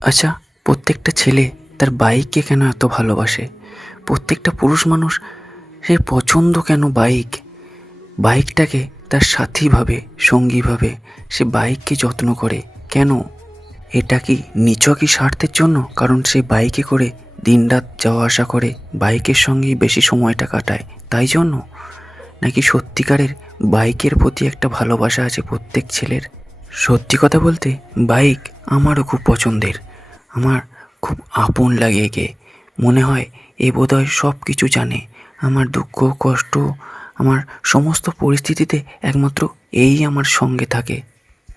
আচ্ছা, প্রত্যেকটা ছেলে তার বাইককে কেন এত ভালোবাসে? প্রত্যেকটা পুরুষ মানুষ সে পছন্দ কেন বাইক? বাইকটাকে তার সাথী ভাবে, সঙ্গী ভাবে, সে বাইককে যত্ন করে কেন? এটা কি নিছকই স্বার্থের জন্য? কারণ সে বাইকে করে দিনরাত যাওয়া আসা করে, বাইকের সঙ্গেই বেশি সময়টা কাটায় তাই জন্য? নাকি সত্যিকারের বাইকের প্রতি একটা ভালোবাসা আছে প্রত্যেক ছেলের? সত্যি কথা বলতে বাইক আমারও খুব পছন্দের। আমার খুব আপন লাগে একে। মনে হয় এ বোধহয় সব কিছু জানে। আমার দুঃখ কষ্ট, আমার সমস্ত পরিস্থিতিতে একমাত্র এই আমার সঙ্গে থাকে।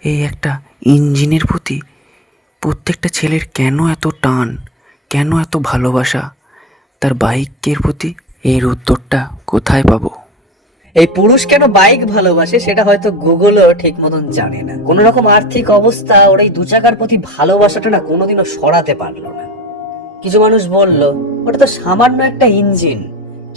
এই একটা ইঞ্জিনের প্রতি প্রত্যেকটা ছেলের কেন এত টান, কেন এত ভালোবাসা তার বাইকের প্রতি? এর উত্তরটা কোথায় পাবো? এই পুরুষ কেন বাইক ভালোবাসে সেটা হয়তো গুগলও ঠিক মতন জানে না। কোন রকম আর্থিক অবস্থা ওর এই দু চাকার প্রতি ভালোবাসাটা না কোনোদিনও সরাতে পারলো না। কিছু মানুষ বলল ওটা তো সামান্য একটা ইঞ্জিন,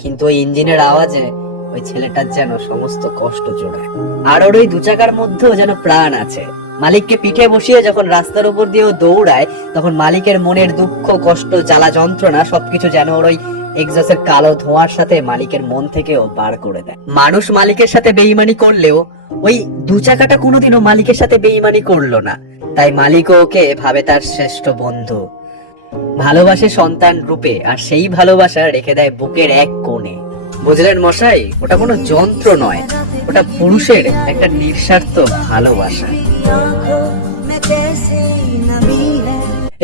কিন্তু ওই ইঞ্জিনের আওয়াজে ওই ছেলেটার যেন সমস্ত কষ্ট জোড়ায়। আর ওর ওই দু চাকার মধ্যেও যেন প্রাণ আছে। মালিককে পিঠে বসিয়ে যখন রাস্তার উপর দিয়েও দৌড়ায়, তখন মালিকের মনের দুঃখ কষ্ট জ্বালা যন্ত্রণা সবকিছু যেন ওর ওই এক্সস্টের কালো ধোঁয়ার সাথে মালিকের মন থেকেও বার করে দেয়। মানুষ মালিকের সাথে বেইমানি করলেও ওই দু চাকাটা কোনোদিনও মালিকের সাথে বেইমানি করলো না। তাই মালিকও ওকে ভাবে তার শ্রেষ্ঠ বন্ধু, ভালোবাসে সন্তান রূপে, আর সেই ভালোবাসা রেখে দেয় বুকের এক কোণে। বুঝলেন মশাই, ওটা কোনো যন্ত্র নয়, ওটা পুরুষের একটা নিঃস্বার্থ ভালোবাসা।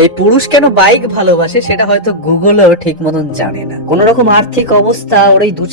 এই পুরুষ কেন বাইক ভালোবাসে সেটা হয়তো গুগলও ঠিক মতন জানে না। কোন রকম আর্থিক অবস্থা ওর এই দু